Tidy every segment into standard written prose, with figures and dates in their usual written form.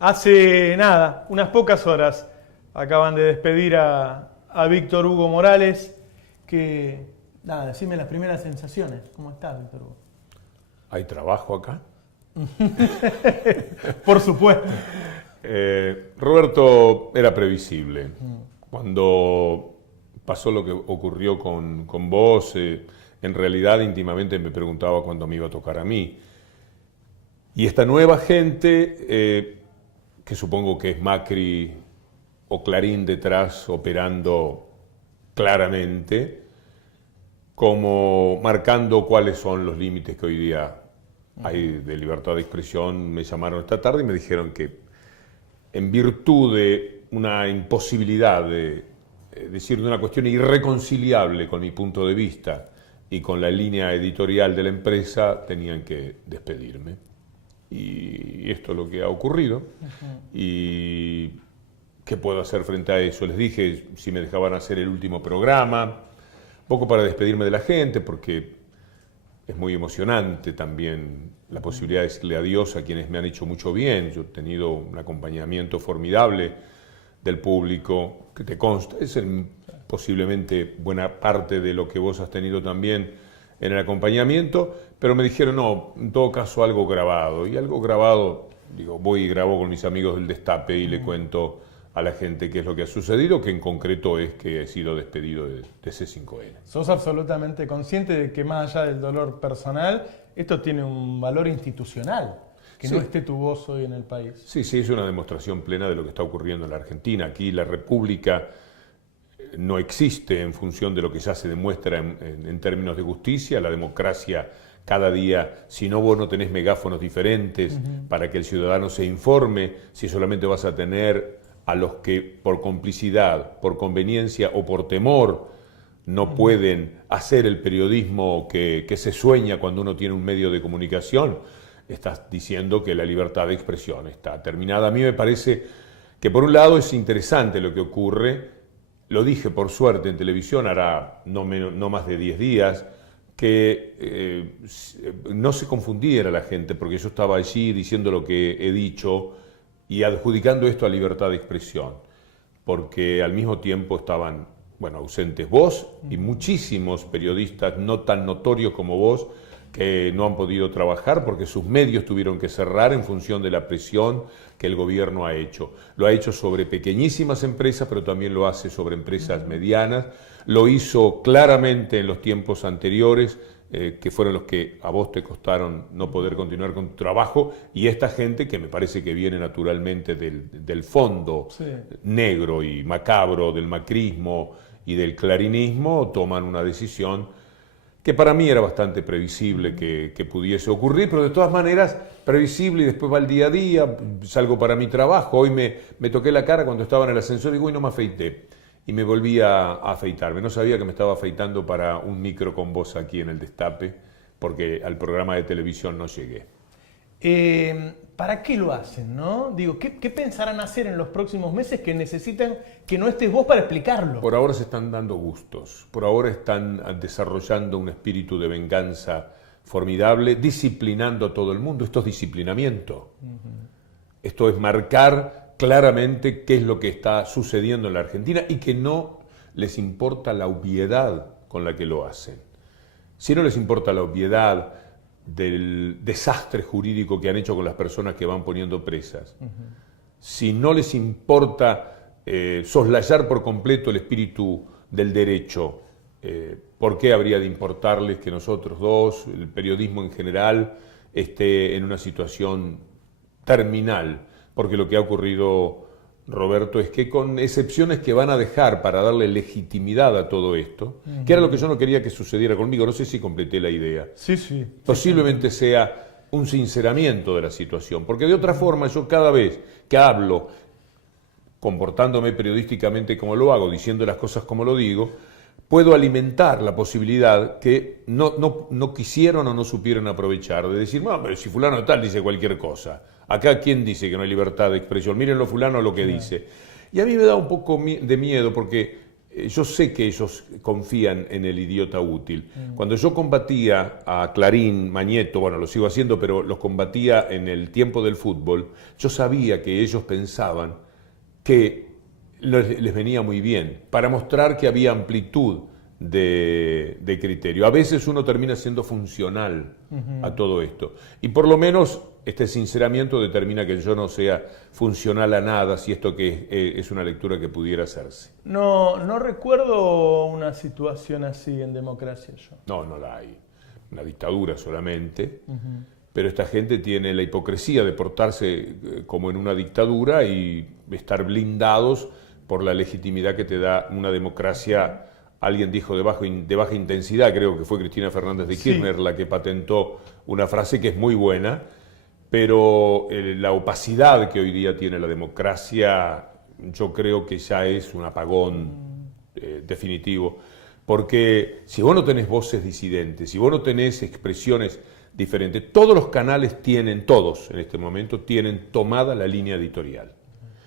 Hace nada, unas pocas horas, acaban de despedir a Víctor Hugo Morales, que, nada, decime las primeras sensaciones. ¿Cómo estás, Víctor Hugo? ¿Hay trabajo acá? Por supuesto. Roberto, era previsible. Cuando pasó lo que ocurrió con vos, en realidad íntimamente me preguntaba cuándo me iba a tocar a mí. Y esta nueva gente, que supongo que es Macri o Clarín detrás operando claramente, como marcando cuáles son los límites que hoy día hay de libertad de expresión, me llamaron esta tarde y me dijeron que en virtud de una imposibilidad de decir, de una cuestión irreconciliable con mi punto de vista y con la línea editorial de la empresa, tenían que despedirme. Y esto es lo que ha ocurrido. ¿Y qué puedo hacer frente a eso? Les dije si me dejaban hacer el último programa, un poco para despedirme de la gente, porque es muy emocionante también la posibilidad de decirle adiós a quienes me han hecho mucho bien. Yo he tenido un acompañamiento formidable del público, que te consta, es posiblemente buena parte de lo que vos has tenido también en el acompañamiento, pero me dijeron, no, en todo caso algo grabado. Y algo grabado, digo, voy y grabo con mis amigos del Destape y le cuento a la gente qué es lo que ha sucedido, que en concreto es que he sido despedido de C5N. ¿Sos absolutamente consciente de que más allá del dolor personal, esto tiene un valor institucional? Que Sí. no esté tu voz hoy en el país. Sí, sí, es una demostración plena de lo que está ocurriendo en la Argentina. Aquí la República no existe en función de lo que ya se demuestra en términos de justicia. La democracia cada día, si no vos no tenés megáfonos diferentes para que el ciudadano se informe, si solamente vas a tener a los que por complicidad, por conveniencia o por temor no pueden hacer el periodismo que se sueña cuando uno tiene un medio de comunicación, estás diciendo que la libertad de expresión está terminada. A mí me parece que por un lado es interesante lo que ocurre, lo dije por suerte en televisión, hará no más de 10 días, que no se confundiera la gente, porque yo estaba allí diciendo lo que he dicho y adjudicando esto a libertad de expresión, porque al mismo tiempo estaban, bueno, ausentes vos y muchísimos periodistas no tan notorios como vos, que no han podido trabajar porque sus medios tuvieron que cerrar en función de la presión que el gobierno ha hecho. Lo ha hecho sobre pequeñísimas empresas, pero también lo hace sobre empresas medianas. Lo hizo claramente en los tiempos anteriores, que fueron los que a vos te costaron no poder continuar con tu trabajo, y esta gente que me parece que viene naturalmente del fondo negro y macabro del macrismo y del clarinismo, toman una decisión que para mí era bastante previsible que pudiese ocurrir, pero de todas maneras previsible, y después va el día a día, salgo para mi trabajo. Hoy me toqué la cara cuando estaba en el ascensor y digo, uy, no me afeité, y me volví a afeitarme. No sabía que me estaba afeitando para un micro con vos aquí en el Destape, porque al programa de televisión no llegué. ¿Para qué lo hacen, no? Digo, ¿qué pensarán hacer en los próximos meses que necesitan que no estés vos para explicarlo? Por ahora se están dando gustos, por ahora están desarrollando un espíritu de venganza formidable, disciplinando a todo el mundo. Esto es disciplinamiento. Esto es marcar claramente qué es lo que está sucediendo en la Argentina y que no les importa la obviedad con la que lo hacen. Si no les importa la obviedad del desastre jurídico que han hecho con las personas que van poniendo presas, si no les importa soslayar por completo el espíritu del derecho, ¿por qué habría de importarles que nosotros dos, el periodismo en general, esté en una situación terminal? Porque lo que ha ocurrido, Roberto, es que con excepciones que van a dejar para darle legitimidad a todo esto, que era lo que yo no quería que sucediera conmigo, no sé si completé la idea. Sí, sí. Posiblemente sea un sinceramiento de la situación, porque de otra forma yo cada vez que hablo, comportándome periodísticamente como lo hago, diciendo las cosas como lo digo, puedo alimentar la posibilidad que no quisieron o no supieron aprovechar, de decir, no, pero si fulano de tal dice cualquier cosa, acá ¿quién dice que no hay libertad de expresión? Mírenlo fulano lo que dice. Y a mí me da un poco de miedo porque yo sé que ellos confían en el idiota útil. Cuando yo combatía a Clarín, Mañeto, bueno, lo sigo haciendo, pero los combatía en el tiempo del fútbol, yo sabía que ellos pensaban que les venía muy bien, para mostrar que había amplitud de criterio. A veces uno termina siendo funcional a todo esto. Y por lo menos este sinceramiento determina que yo no sea funcional a nada, si esto que es una lectura que pudiera hacerse. No recuerdo una situación así en democracia yo. No la hay. Una dictadura solamente. Pero esta gente tiene la hipocresía de portarse como en una dictadura y estar blindados por la legitimidad que te da una democracia. Alguien dijo de baja intensidad, creo que fue Cristina Fernández de Kirchner la que patentó una frase que es muy buena, pero la opacidad que hoy día tiene la democracia, yo creo que ya es un apagón definitivo, porque si vos no tenés voces disidentes, si vos no tenés expresiones diferentes, todos los canales todos en este momento tienen tomada la línea editorial,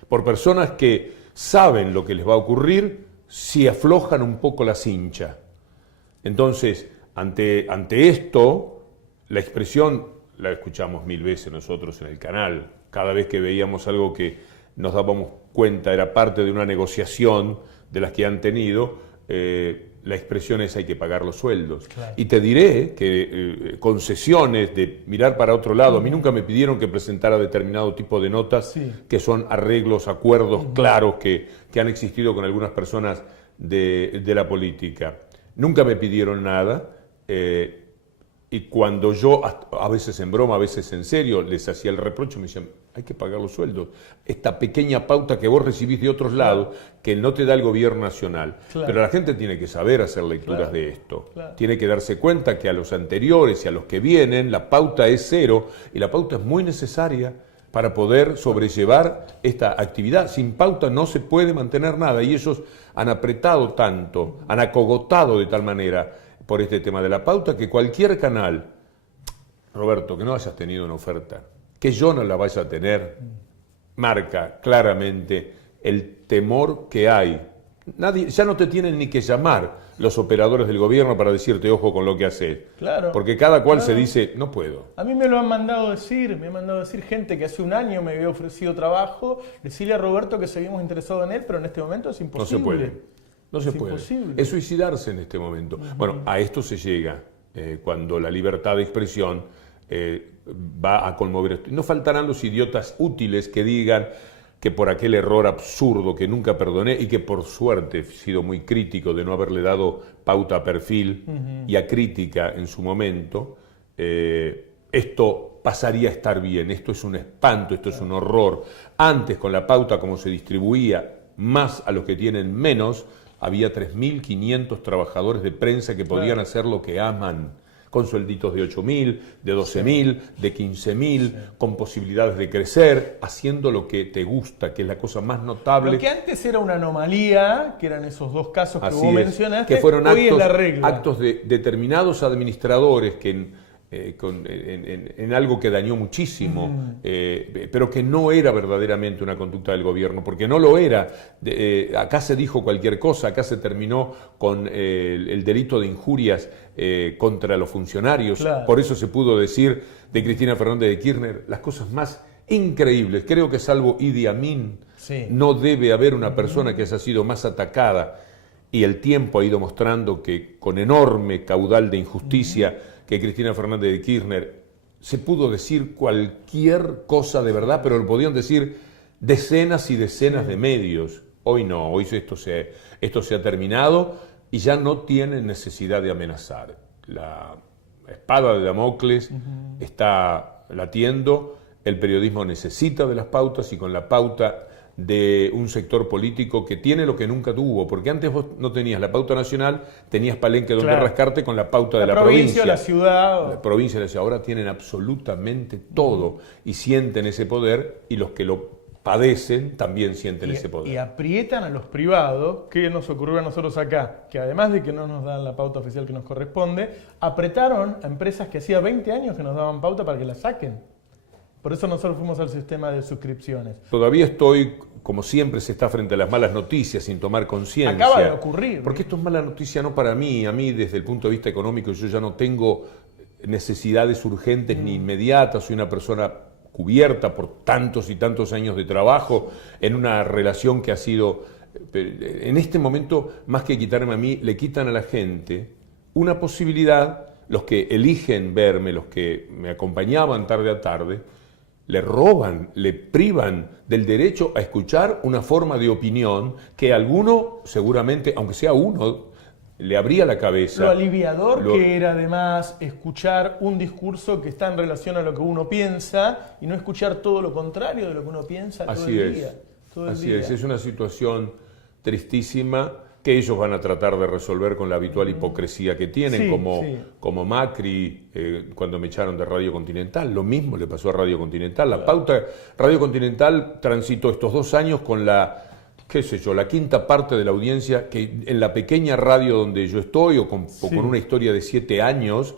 por personas que saben lo que les va a ocurrir si aflojan un poco la cincha. Entonces, ante esto, la expresión la escuchamos 1000 veces nosotros en el canal. Cada vez que veíamos algo que nos dábamos cuenta era parte de una negociación de las que han tenido, la expresión es hay que pagar los sueldos. Claro. Y te diré que concesiones de mirar para otro lado, a mí nunca me pidieron que presentara determinado tipo de notas, que son arreglos, acuerdos claros que han existido con algunas personas de la política. Nunca me pidieron nada, y cuando yo, a veces en broma, a veces en serio, les hacía el reproche, me decían, hay que pagar los sueldos. Esta pequeña pauta que vos recibís de otros lados, que no te da el gobierno nacional. Claro. Pero la gente tiene que saber hacer lecturas de esto. Claro. Tiene que darse cuenta que a los anteriores y a los que vienen, la pauta es cero, y la pauta es muy necesaria para poder sobrellevar esta actividad. Sin pauta no se puede mantener nada, y ellos han apretado tanto, han acogotado de tal manera por este tema de la pauta, que cualquier canal, Roberto, que no hayas tenido una oferta, que yo no la vaya a tener, marca claramente el temor que hay. Nadie, ya no te tienen ni que llamar los operadores del gobierno para decirte ojo con lo que haces. Claro. Porque cada cual se dice, no puedo. A mí me lo han mandado decir, gente que hace un año me había ofrecido trabajo, decirle a Roberto que seguimos interesados en él, pero en este momento es imposible. No se puede. No se puede. Es suicidarse en este momento. Bueno, a esto se llega cuando la libertad de expresión va a conmover. No faltarán los idiotas útiles que digan que por aquel error absurdo que nunca perdoné y que por suerte he sido muy crítico de no haberle dado pauta a Perfil y a Crítica en su momento, esto pasaría a estar bien. Esto es un espanto, esto es un horror. Antes, con la pauta como se distribuía más a los que tienen menos, había 3.500 trabajadores de prensa que podían hacer lo que aman, con suelditos de 8.000, de 12.000, de 15.000, con posibilidades de crecer, haciendo lo que te gusta, que es la cosa más notable. Lo que antes era una anomalía, que eran esos dos casos que vos mencionaste, que fueron hoy es la regla. Actos de determinados administradores que en algo que dañó muchísimo, pero que no era verdaderamente una conducta del gobierno, porque no lo era. Acá se dijo cualquier cosa, acá se terminó con el delito de injurias contra los funcionarios. Claro. Por eso se pudo decir de Cristina Fernández de Kirchner las cosas más increíbles. Creo que salvo Idi Amin, no debe haber una persona que haya sido más atacada, y el tiempo ha ido mostrando que con enorme caudal de injusticia que Cristina Fernández de Kirchner se pudo decir cualquier cosa de verdad, pero lo podían decir decenas y decenas de medios. Hoy no, hoy esto se ha terminado y ya no tienen necesidad de amenazar. La espada de Damocles está latiendo, el periodismo necesita de las pautas, y con la pauta de un sector político que tiene lo que nunca tuvo, porque antes vos no tenías la pauta nacional, tenías palenque donde rascarte con la pauta de la provincia. La ciudad. La provincia y la ciudad. Ahora tienen absolutamente todo y sienten ese poder, y los que lo padecen también sienten ese poder. Y aprietan a los privados. ¿Qué nos ocurrió a nosotros acá? Que además de que no nos dan la pauta oficial que nos corresponde, apretaron a empresas que hacía 20 años que nos daban pauta para que la saquen. Por eso nosotros fuimos al sistema de suscripciones. Todavía estoy como siempre se está frente a las malas noticias sin tomar conciencia. Acaba de ocurrir. Porque esto es mala noticia no para mí. A mí, desde el punto de vista económico, yo ya no tengo necesidades urgentes ni inmediatas. Soy una persona cubierta por tantos y tantos años de trabajo en una relación que ha sido, en este momento, más que quitarme a mí, le quitan a la gente una posibilidad. Los que eligen verme, los que me acompañaban tarde a tarde, le roban, le privan del derecho a escuchar una forma de opinión que a alguno, seguramente, aunque sea uno, le abría la cabeza. Lo aliviador que era además escuchar un discurso que está en relación a lo que uno piensa y no escuchar todo lo contrario de lo que uno piensa todo el día. Así es una situación tristísima que ellos van a tratar de resolver con la habitual hipocresía que tienen, como Macri cuando me echaron de Radio Continental. Lo mismo le pasó a Radio Continental. La pauta, Radio Continental transitó estos 2 años con la, qué sé yo, la quinta parte de la audiencia que en la pequeña radio donde yo estoy, o con una historia de 7 años,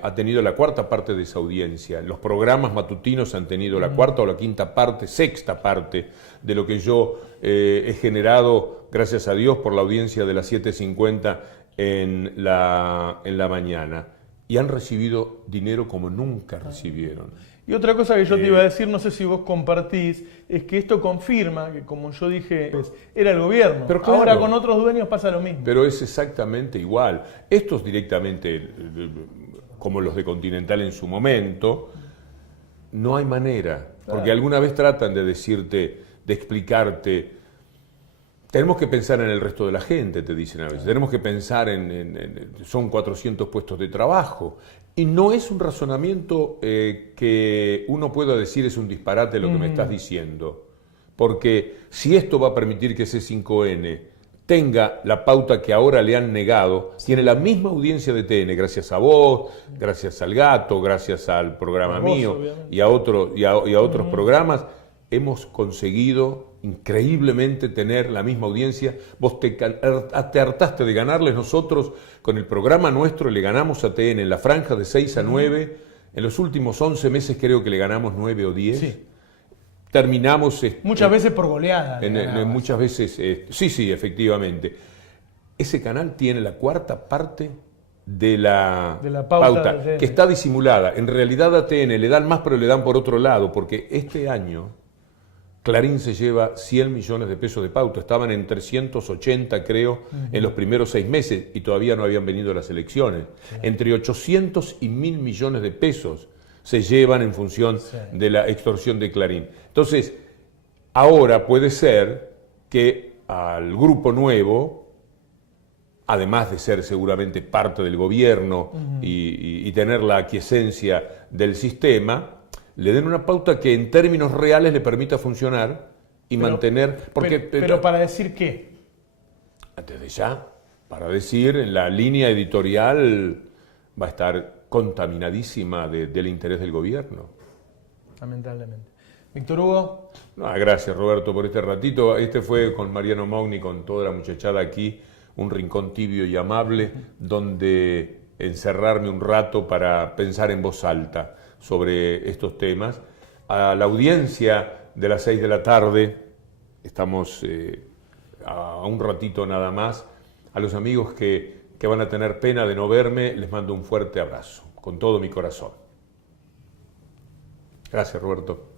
ha tenido la cuarta parte de esa audiencia. Los programas matutinos han tenido la cuarta o la quinta parte, sexta parte de lo que yo he generado, gracias a Dios, por la audiencia de las 7:50 en la mañana. Y han recibido dinero como nunca recibieron. Y otra cosa que yo te iba a decir, no sé si vos compartís, es que esto confirma que, como yo dije, era el gobierno. Pero claro, ahora con otros dueños pasa lo mismo. Pero es exactamente igual. Estos directamente, como los de Continental en su momento, no hay manera. Porque alguna vez tratan de decirte, de explicarte, tenemos que pensar en el resto de la gente, te dicen a veces. Tenemos que pensar son 400 puestos de trabajo. Y no es un razonamiento que uno pueda decir es un disparate lo que me estás diciendo. Porque si esto va a permitir que C5N tenga la pauta que ahora le han negado, tiene la misma audiencia de TN, gracias a vos, gracias al Gato, gracias al programa mío y a otros programas, hemos conseguido increíblemente tener la misma audiencia. Vos te hartaste de ganarles. Nosotros con el programa nuestro le ganamos a TN en la franja de 6 a 9. En los últimos 11 meses creo que le ganamos 9 o 10. Sí. Terminamos... muchas veces por goleada. Muchas veces... sí, efectivamente. Ese canal tiene la cuarta parte de la pauta que está disimulada. En realidad a TN le dan más, pero le dan por otro lado, porque este año Clarín se lleva 100 millones de pesos de pauta. Estaban en 380, creo, en los primeros 6 meses y todavía no habían venido las elecciones. Entre 800 y 1.000 millones de pesos se llevan en función de la extorsión de Clarín. Entonces, ahora puede ser que al grupo nuevo, además de ser seguramente parte del gobierno y tener la aquiescencia del sistema, le den una pauta que en términos reales le permita funcionar y mantener... Pero ¿para decir qué? Desde ya, para decir, en la línea editorial va a estar contaminadísima del interés del gobierno. Lamentablemente. Víctor Hugo. Gracias, Roberto, por este ratito. Este fue con Mariano Maugni, con toda la muchachada aquí, un rincón tibio y amable, donde encerrarme un rato para pensar en voz alta sobre estos temas. A la audiencia de las 6 de la tarde, estamos a un ratito nada más. A los amigos que van a tener pena de no verme, les mando un fuerte abrazo, con todo mi corazón. Gracias, Roberto.